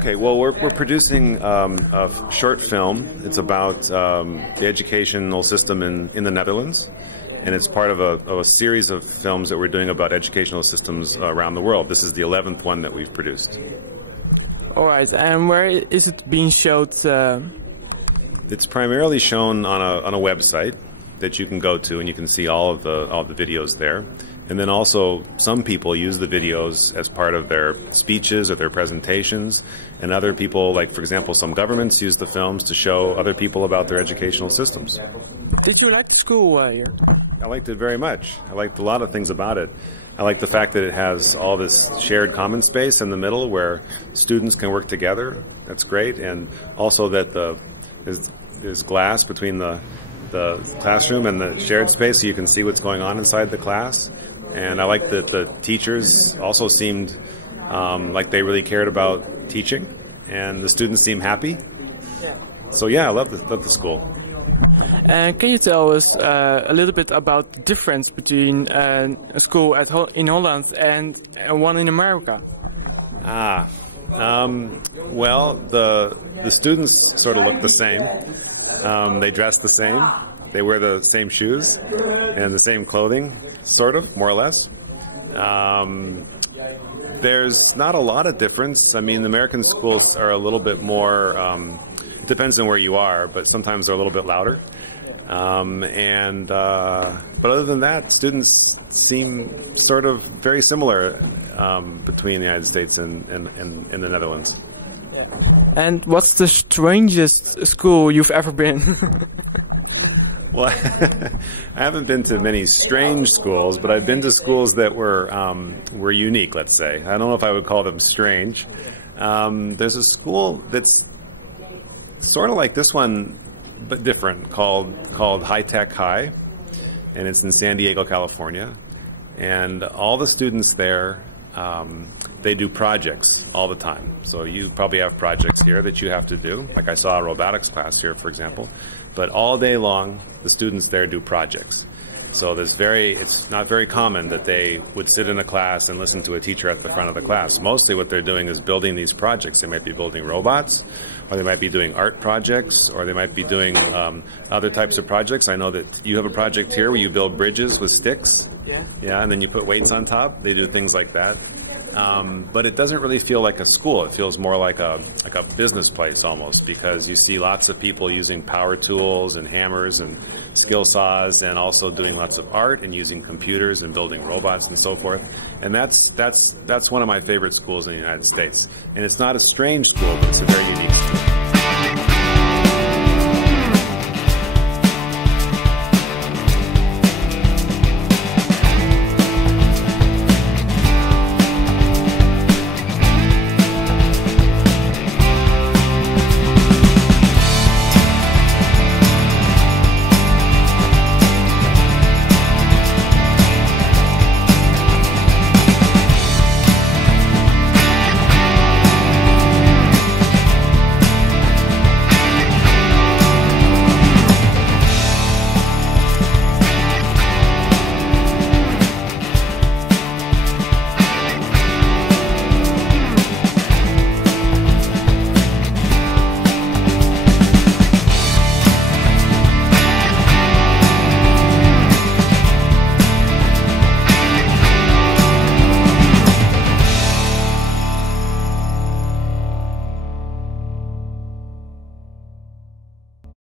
Okay, well, we're producing a short film. It's about the educational system in the Netherlands, and it's part of a series of films that we're doing about educational systems around the world. This is the 11th one that we've produced. All right, and where is it being showed? It's primarily shown on a website that you can go to, and you can see all of the videos there. And then also, some people use the videos as part of their speeches or their presentations, and other people, like for example, some governments use the films to show other people about their educational systems. Did you like the school here? I liked it very much. I liked a lot of things about it. I like the fact that it has all this shared common space in the middle where students can work together. That's great. And also that there's glass between the classroom and the shared space so you can see what's going on inside the class. And I like that the teachers also seemed like they really cared about teaching, and the students seem happy. So yeah, I love the school. And can you tell us a little bit about the difference between a school in Holland and one in America? Well, the students sort of look the same. They dress the same. They wear the same shoes and the same clothing, sort of, more or less. There's not a lot of difference. I mean, the American schools are a little bit more, it depends on where you are, but sometimes they're a little bit louder. But other than that, students seem sort of very similar between the United States and the Netherlands. And what's the strangest school you've ever been? Well, I haven't been to many strange schools, but I've been to schools that were unique, let's say. I don't know if I would call them strange. There's a school that's sort of like this one, but different, called High Tech High, and it's in San Diego, California. And all the students there, they do projects all the time. So you probably have projects here that you have to do. Like I saw a robotics class here, for example. But all day long, the students there do projects. So it's not very common that they would sit in a class and listen to a teacher at the front of the class. Mostly what they're doing is building these projects. They might be building robots, or they might be doing art projects, or they might be doing other types of projects. I know that you have a project here where you build bridges with sticks. Yeah, and then you put weights on top. They do things like that. But it doesn't really feel like a school. It feels more like a business place almost, because you see lots of people using power tools and hammers and skill saws, and also doing lots of art and using computers and building robots and so forth. And that's one of my favorite schools in the United States. And it's not a strange school, but it's a very unique school.